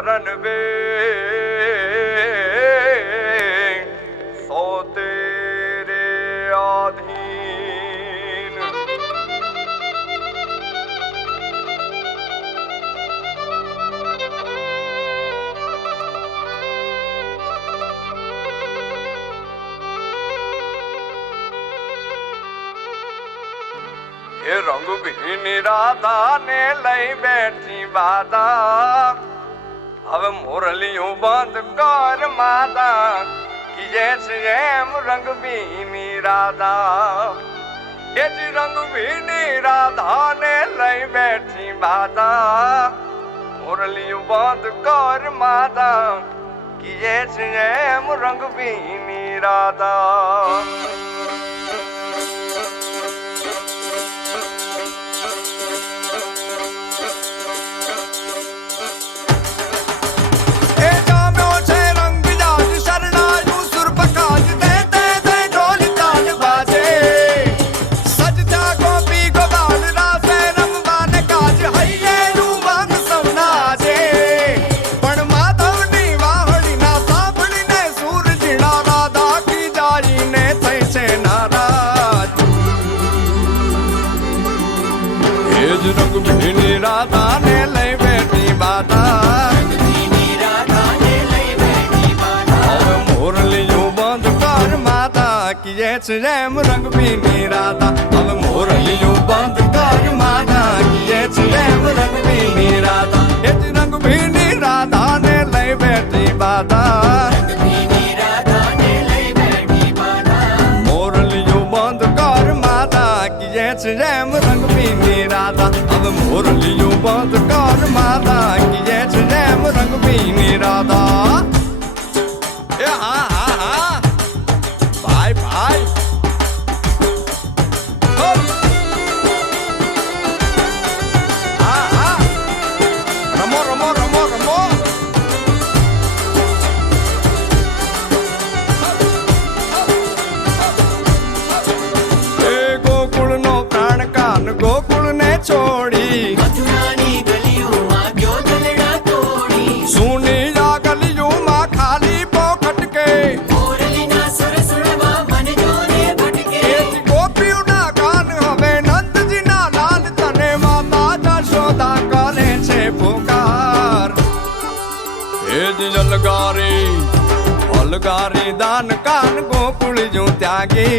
चरण वे सो तेरे आधीन। ये रंग भी राधा ने लई बैठी बाधा अब मुरलियों बंद कर माता कि जैसे एम रंग भी राधा। ये जी रंग भी राधा ने लई बैठी बाधा मुरलियों बंद कर माता कि जैसे एम रंग भी राधा। रंग भी राधा ने लई बैठी बाधा मुरलियों बंद कर माता कि जैसे एम रंग भी राधा। अब मुरलियों बंद कर माता कि जैसे एम रंग भी राधा। ये रंग भी राधा ने लई बैठी बाधा मुरलियों बंद कर माता कि जैसे एम रंग भी राधा। अब मुरलियों बंद कर माता कि जैसे एम रंग भी राधा। हाँ हाँ हाँ भाई भाई हाँ हाँ रमो रमो रमो रमो। गोकुल नो प्राण कान गोकुल ने छोड़ी मथुरानी गलियों मां क्यों दलड़ा तोड़ी। सुनी जा गलियों मां खाली पोखट के मुरली ना सुर सुरवा मन जोरे भटके। गोपियों ना कान हवे नंद जी ना लाल तने माता जशोदा करे छे पुकार। हे जलगारी अलगारी दान कान गोकुल जो त्यागी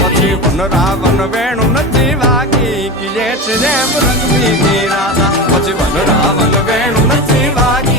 પછી વન રાવણ વેણુ નથી વાગી कि जैसे एम रंग भी राधा। પછી વન રાવણ વેણુ નથી વાગી